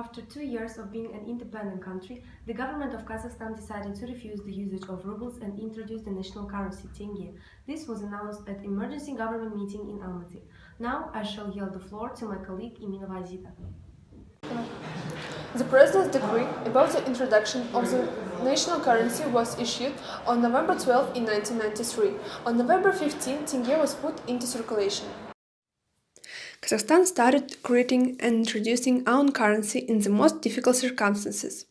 After 2 years of being an independent country, the government of Kazakhstan decided to refuse the usage of rubles and introduce the national currency tenge. This was announced at emergency government meeting in Almaty. Now I shall yield the floor to my colleague Iminova Azita. The President's decree about the introduction of the national currency was issued on November 12 in 1993. On November 15, tenge was put into circulation. Kazakhstan started creating and introducing own currency in the most difficult circumstances.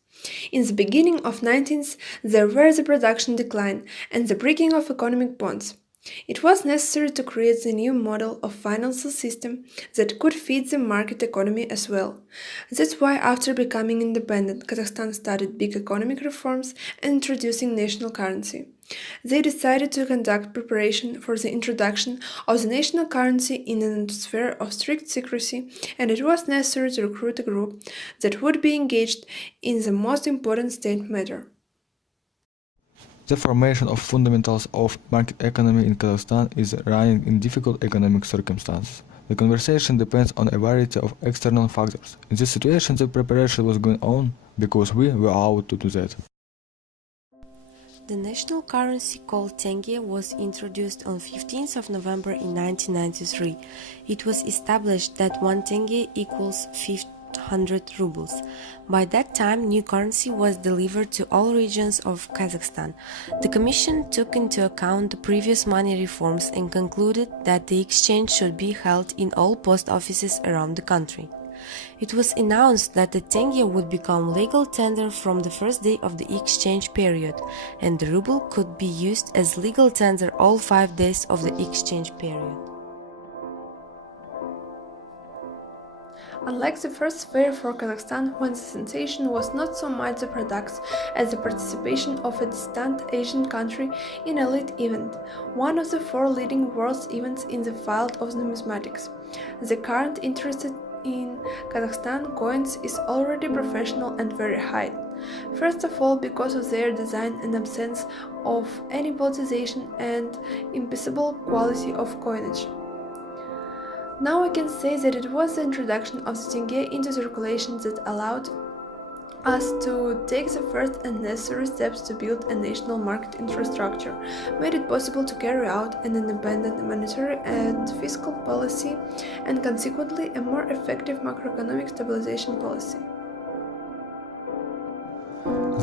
In the beginning of 19th, there were the production decline and the breaking of economic bonds. It was necessary to create the new model of financial system that could fit the market economy as well. That's why after becoming independent, Kazakhstan started big economic reforms and introducing national currency. They decided to conduct preparation for the introduction of the national currency in an atmosphere of strict secrecy, and it was necessary to recruit a group that would be engaged in the most important state matter. The formation of fundamentals of market economy in Kazakhstan is running in difficult economic circumstances. The conversation depends on a variety of external factors. In this situation, the preparation was going on because we were out to do that. The national currency called tenge was introduced on 15th of November in 1993. It was established that 1 tenge equals 500 rubles. By that time, new currency was delivered to all regions of Kazakhstan. The Commission took into account the previous money reforms and concluded that the exchange should be held in all post offices around the country. It was announced that the tenge would become legal tender from the first day of the exchange period, and the ruble could be used as legal tender all 5 days of the exchange period. Unlike the first fair for Kazakhstan, when the sensation was not so much the products as the participation of a distant Asian country in an elite event, one of the 4 leading world events in the field of numismatics. The current interest in Kazakhstan coins is already professional and very high. First of all, because of their design and absence of any politicization and impeccable quality of coinage. Now I can say that it was the introduction of the tenge into circulation that allowed us to take the first and necessary steps to build a national market infrastructure, made it possible to carry out an independent monetary and fiscal policy, and consequently a more effective macroeconomic stabilization policy.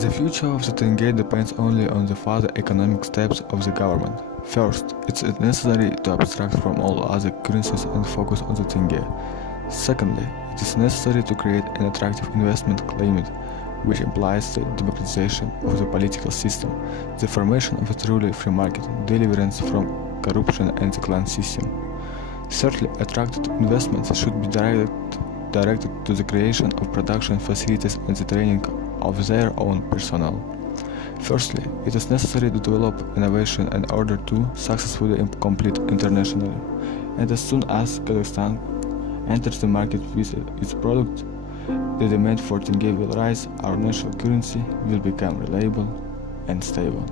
The future of the tenge depends only on the further economic steps of the government. First, it's necessary to abstract from all other currencies and focus on the tenge. Secondly, it is necessary to create an attractive investment climate, which implies the democratization of the political system, the formation of a truly free market, deliverance from corruption and the clan system. Thirdly, attracted investments should be directed to the creation of production facilities and the training of their own personnel. Firstly, it is necessary to develop innovation in order to successfully compete internationally, and as soon as Kazakhstan enters the market with its product, the demand for tenge will rise, our national currency will become reliable and stable.